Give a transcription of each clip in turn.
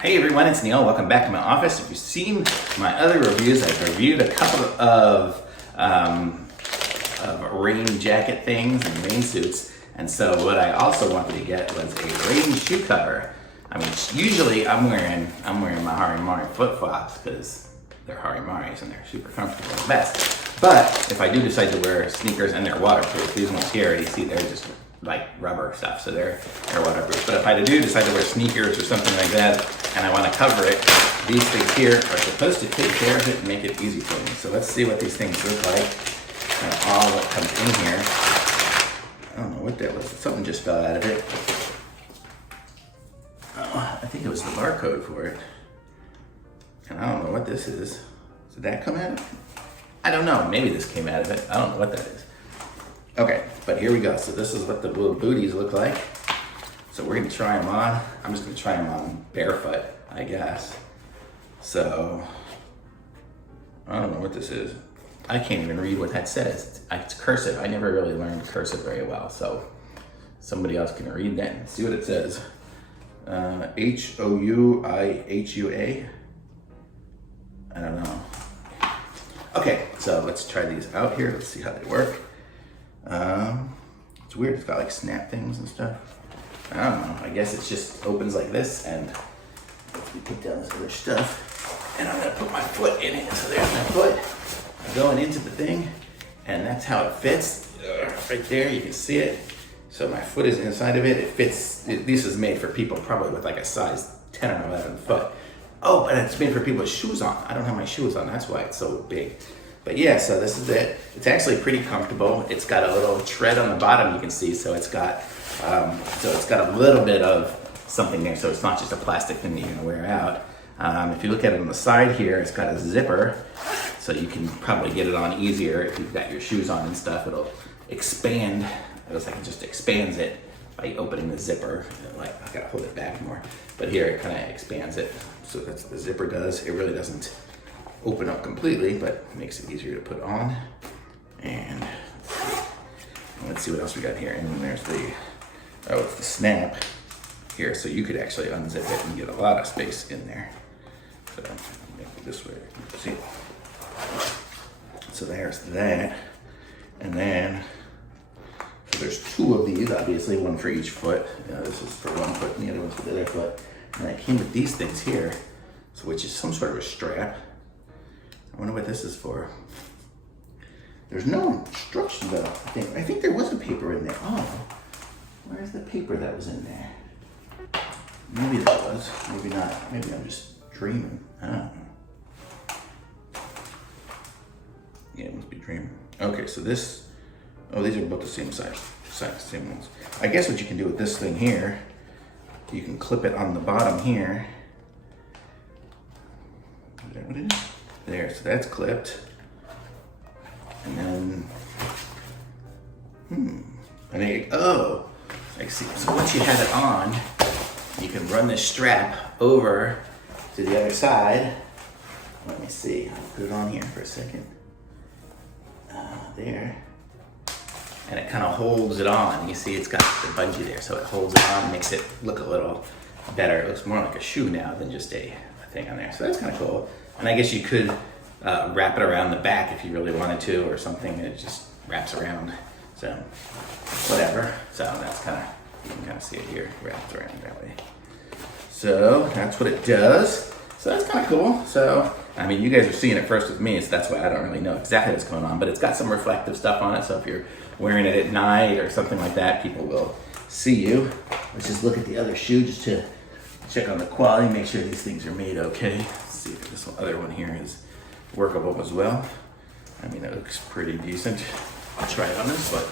Hey everyone, it's Neil. Welcome back to my office. If you've seen my other reviews, I've reviewed a couple of rain jacket things and rain suits. And so what I also wanted to get was a rain shoe cover. I mean, usually I'm wearing my Harimari flip-flops because they're Harimaris and they're super comfortable and the best. But if I do decide to wear sneakers and they're waterproof, these ones here, you see they're just like rubber stuff, so they're waterproof. But if I do decide to wear sneakers or something like that, and I want to cover it, these things here are supposed to take care of it and make it easy for me. So let's see what these things look like, and all what comes in here. I don't know what that was. Something just fell out of it. Oh, I think it was the barcode for it. And I don't know what this is. Did that come out of it? I don't know. Maybe this came out of it. I don't know what that is. Okay, but here we go. So this is what the little booties look like. So we're gonna try them on. I'm just gonna try them on barefoot, I guess. So, I don't know what this is. I can't even read what that says. It's cursive. I never really learned cursive very well, so somebody else can read that and see what it says. HouiHua. I don't know. Okay, so let's try these out here. Let's see how they work. It's weird, it's got like snap things and stuff. I don't know, I guess it just opens like this, and let me put down this other stuff, and I'm gonna put my foot in it. So there's my foot going into the thing, and that's how it fits. Right there, you can see it. So my foot is inside of it, it fits. This is made for people probably with like a size 10 or 11 foot. Oh, but it's made for people with shoes on. I don't have my shoes on, that's why it's so big. But yeah, so this is it. It's actually pretty comfortable. It's got a little tread on the bottom, you can see, so it's got a little bit of something there, so it's not just a plastic thing that you're gonna wear out. If you look at it on the side here, it's got a zipper, so you can probably get it on easier if you've got your shoes on and stuff. It'll expand. It looks like it just expands it by opening the zipper. Like, I gotta hold it back more, but here it kind of expands it. So that's what the zipper does. It really doesn't open up completely, but makes it easier to put on. And let's see what else we got here. And then there's it's the snap here, so you could actually unzip it and get a lot of space in there. So make it this way, see. So there's that. And then, so there's two of these, obviously, one for each foot. This is for one foot and the other one's for the other foot. And I came with these things here, so which is some sort of a strap. I wonder what this is for. There's no instructions though. I think there was a paper in there. Oh, where's the paper that was in there? Maybe there was, maybe not. Maybe I'm just dreaming. I don't know. Yeah, it must be dreaming. Okay, so this, oh, these are both the same size, same ones. I guess what you can do with this thing here, you can clip it on the bottom here. Is that what it is? There, so that's clipped. And then, and then, oh, I see. So once you have it on, you can run this strap over to the other side. Let me see, I'll put it on here for a second. There. And it kind of holds it on. You see it's got the bungee there, so it holds it on, makes it look a little better. It looks more like a shoe now than just a thing on there. So that's kind of cool. And I guess you could wrap it around the back if you really wanted to, or something that just wraps around. So whatever. So that's kind of, you can kind of see it here, wrapped around that way. So that's what it does. So that's kind of cool. So, I mean, you guys are seeing it first with me, so that's why I don't really know exactly what's going on, but it's got some reflective stuff on it. So if you're wearing it at night or something like that, people will see you. Let's just look at the other shoe just to check on the quality, make sure these things are made okay. Let's see if this other one here is workable as well. I mean, it looks pretty decent. I'll try it on this foot.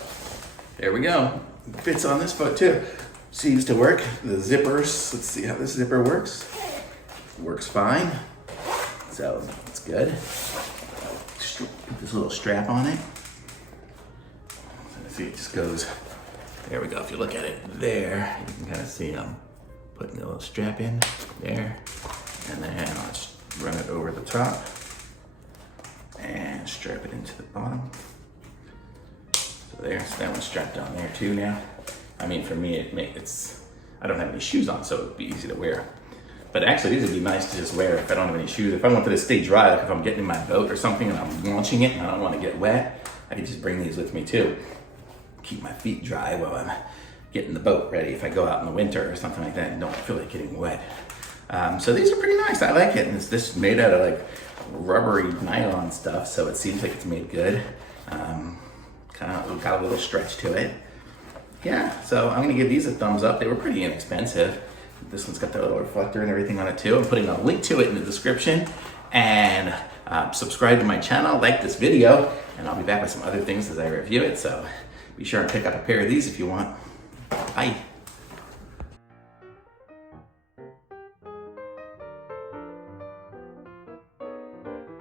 There we go. It fits on this foot too. Seems to work. The zippers, let's see how this zipper works. Works fine. So it's good. Put this little strap on it. See, it just goes, there we go. If you look at it there, you can kind of see I'm putting the little strap in there. And then I'll just run it over the top and strap it into the bottom. So there, so that one's strapped on there too now. I mean, for me, I don't have any shoes on, so it'd be easy to wear. But actually, these would be nice to just wear if I don't have any shoes. If I wanted to stay dry, like if I'm getting in my boat or something and I'm launching it and I don't want to get wet, I can just bring these with me too. Keep my feet dry while I'm getting the boat ready if I go out in the winter or something like that and don't feel like getting wet. So these are pretty nice. I like it. And it's this made out of like rubbery nylon stuff, so it seems like it's made good. Kind of got a little stretch to it. Yeah, so I'm gonna give these a thumbs up. They were pretty inexpensive. This one's got the little reflector and everything on it too. I'm putting a link to it in the description. And subscribe to my channel, like this video, and I'll be back with some other things as I review it. So be sure and pick up a pair of these if you want. Bye.